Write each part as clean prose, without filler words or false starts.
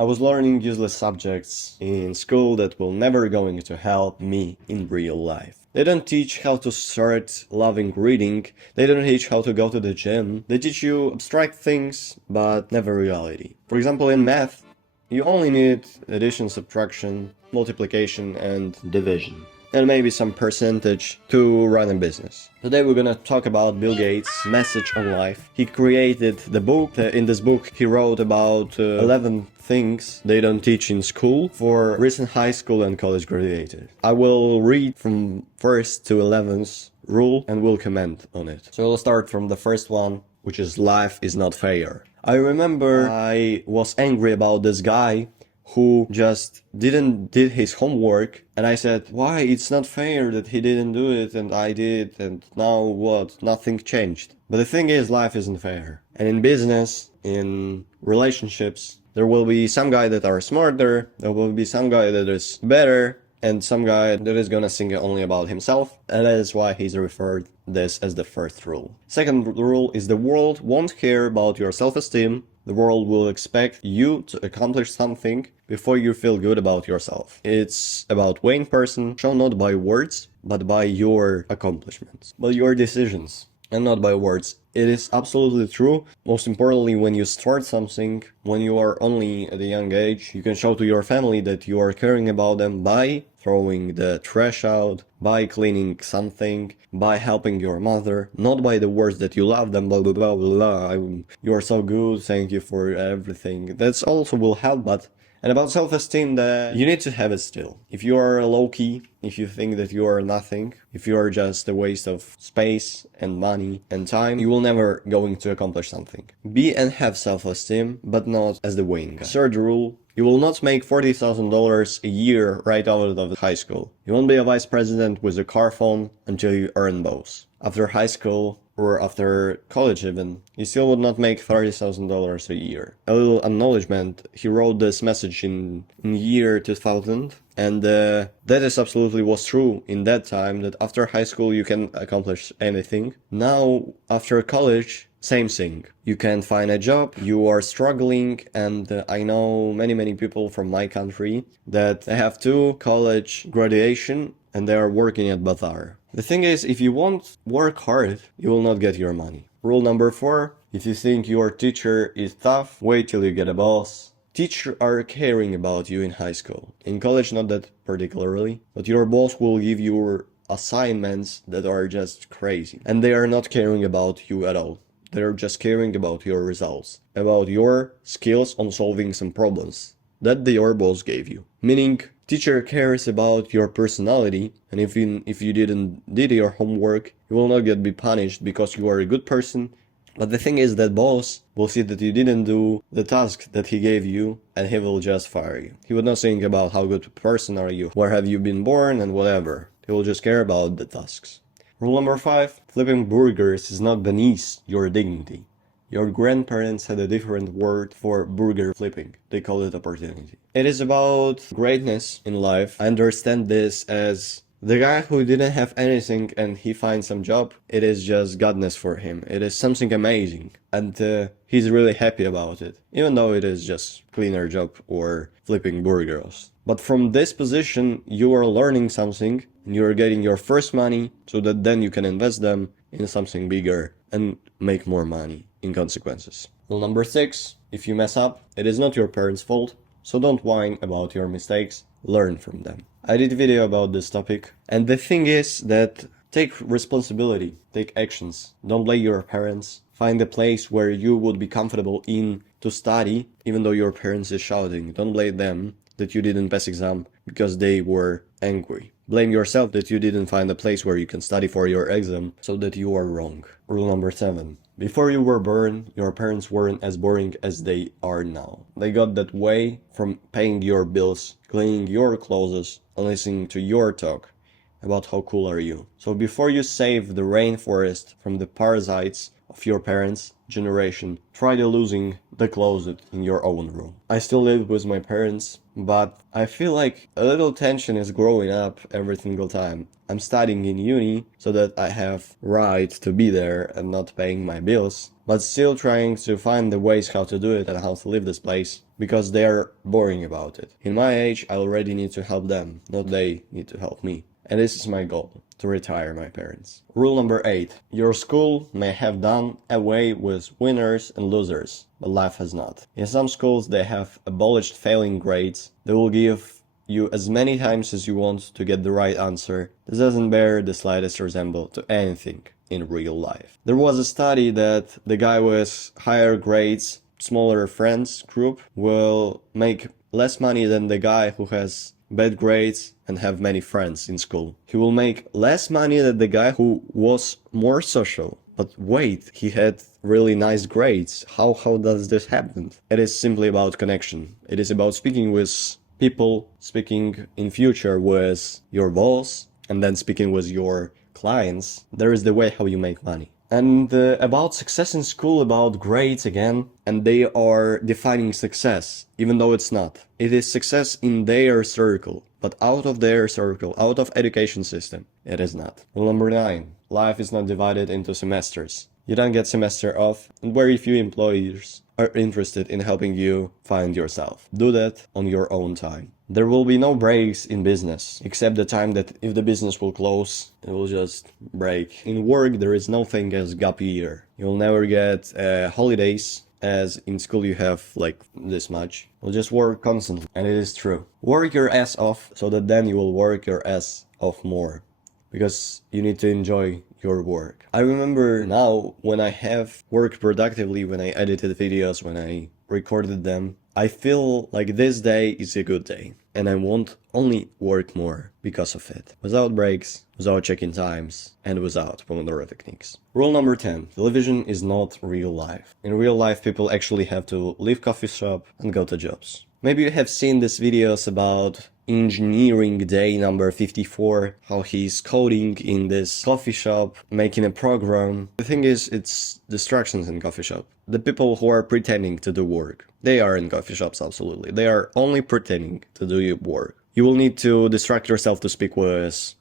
I was learning useless subjects in school that will never going to help me in real life. They don't teach how to start loving reading, they don't teach how to go to the gym, they teach you abstract things, but never reality. For example, in math, you only need addition, subtraction, multiplication, and division. And maybe some percentage to run a business. Today we're gonna talk about Bill Gates' message on life. He created the book. In this book he wrote about 11 things they don't teach in school for recent high school and college graduated. I will read from 1st to 11th rule and will comment on it. So we'll start from the first one, which is life is not fair. I remember I was angry about this guy who just did his homework, and I said, why, it's not fair that he didn't do it and I did, and now what, nothing changed. But the thing is, life isn't fair. And in business, in relationships, there will be some guy that are smarter, there will be some guy that is better, and some guy that is gonna sing only about himself, and that is why he's referred this as the first rule. Second rule is the world won't care about your self-esteem. The world will expect you to accomplish something before you feel good about yourself. It's about weighing person, shown not by words, but by your accomplishments, by your decisions, and not by words. It is absolutely true. Most importantly, when you start something, when you are only at a young age, you can show to your family that you are caring about them by throwing the trash out, by cleaning something, by helping your mother, not by the words that you love them, blah blah blah blah, you are so good, thank you for everything. That's also will help, but and about self-esteem, you need to have it still. If you are low-key, if you think that you are nothing, if you are just a waste of space and money and time, you will never going to accomplish something. Be and have self-esteem, but not as the weighing guy. Third rule, you will not make $40,000 a year right out of high school. You won't be a vice president with a car phone until you earn both. After high school, or after college even, you still would not make $30,000 a year. A little acknowledgement, he wrote this message in year 2000, and that is absolutely was true in that time, that after high school you can accomplish anything. Now, after college, same thing. You can't find a job, you are struggling, and I know many people from my country that have 2 college graduation and they are working at Bazaar. The thing is, if you won't work hard, you will not get your money. Rule number 4, if you think your teacher is tough, wait till you get a boss. Teachers are caring about you in high school. In college, not that particularly, but your boss will give you assignments that are just crazy. And they are not caring about you at all. They're just caring about your results, about your skills on solving some problems that your boss gave you. Meaning, teacher cares about your personality, and if you didn't did your homework, you will not be punished because you are a good person. But the thing is that boss will see that you didn't do the task that he gave you, and he will just fire you. He will not think about how good a person are you, where have you been born, and whatever. He will just care about the tasks. Rule number 5, flipping burgers is not beneath your dignity. Your grandparents had a different word for burger flipping. They call it opportunity. It is about greatness in life. I understand this as the guy who didn't have anything and he finds some job. It is just godness for him. It is something amazing. And he's really happy about it. Even though it is just cleaner job or flipping burgers. But from this position, you are learning something. And you are getting your first money so that then you can invest them in something bigger and make more money in consequences. Rule number 6, if you mess up, it is not your parents' fault, so don't whine about your mistakes, learn from them. I did a video about this topic, and the thing is that take responsibility, take actions, don't blame your parents, find a place where you would be comfortable in to study, even though your parents is shouting, don't blame them that you didn't pass exam because they were angry. Blame yourself that you didn't find a place where you can study for your exam, so that you are wrong. Rule number 7. Before you were born, your parents weren't as boring as they are now. They got that way from paying your bills, cleaning your clothes, and listening to your talk about how cool are you. So before you save the rainforest from the parasites of your parents' generation, try delousing the closet in your own room. I still live with my parents, but I feel like a little tension is growing up every single time. I'm studying in uni so that I have right to be there and not paying my bills, but still trying to find the ways how to do it and how to live this place because they are boring about it. In my age, I already need to help them, not they need to help me. And this is my goal, to retire my parents. Rule number 8. Your school may have done away with winners and losers, but life has not. In some schools they have abolished failing grades. They will give you as many times as you want to get the right answer. This doesn't bear the slightest resemblance to anything in real life. There was a study that the guy with higher grades, smaller friends group will make less money than the guy who has bad grades and have many friends in school. He will make less money than the guy who was more social. But wait, he had really nice grades. How does this happen? It is simply about connection. It is about speaking with people, speaking in future with your boss, and then speaking with your clients. There is the way how you make money. And about success in school, about grades again, and they are defining success, even though it's not. It is success in their circle, but out of their circle, out of education system, it is not. Rule number 9. Life is not divided into semesters. You don't get semester off, and very few employers are interested in helping you find yourself. Do that on your own time. There will be no breaks in business, except the time that if the business will close, it will just break. In work, there is no thing as gap year. You'll never get holidays, as in school you have like this much. You'll just work constantly, and it is true. Work your ass off, so that then you will work your ass off more. Because you need to enjoy your work. I remember now when I have worked productively, when I edited videos, when I recorded them, I feel like this day is a good day. And I won't only work more because of it. Without breaks, without check-in times, and without Pomodoro techniques. Rule number 10. Television is not real life. In real life, people actually have to leave coffee shop and go to jobs. Maybe you have seen these videos about engineering day number 54, how he's coding in this coffee shop, making a program. The thing is, it's distractions in coffee shop. The people who are pretending to do work, they are in coffee shops, absolutely. They are only pretending to do your work. You will need to distract yourself to speak with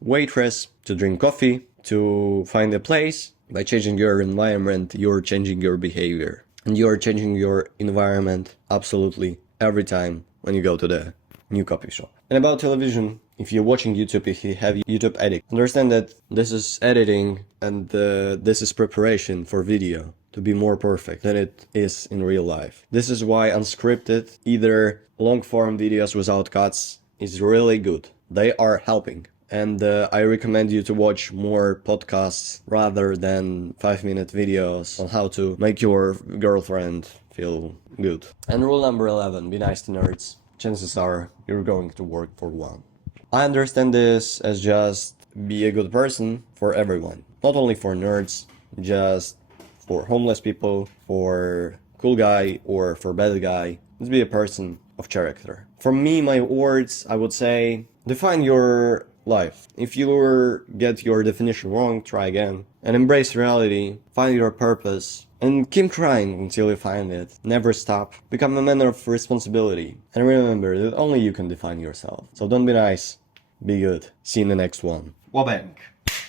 waitress, to drink coffee, to find a place. By changing your environment, you're changing your behavior. And you're changing your environment absolutely every time when you go to the new coffee shop. And about television, if you're watching YouTube, if you have YouTube edit, understand that this is editing and this is preparation for video to be more perfect than it is in real life. This is why unscripted, either long form videos without cuts is really good. They are helping. And I recommend you to watch more podcasts rather than 5-minute videos on how to make your girlfriend feel good. And rule number 11, be nice to nerds. Chances are you're going to work for one. I understand this as just be a good person for everyone. Not only for nerds, just for homeless people, for cool guy or for bad guy. Just be a person of character. For me, my words, I would say, define your life. If you get your definition wrong, try again. And embrace reality, find your purpose, and keep trying until you find it. Never stop. Become a man of responsibility. And remember that only you can define yourself. So don't be nice, be good. See you in the next one. Wabank.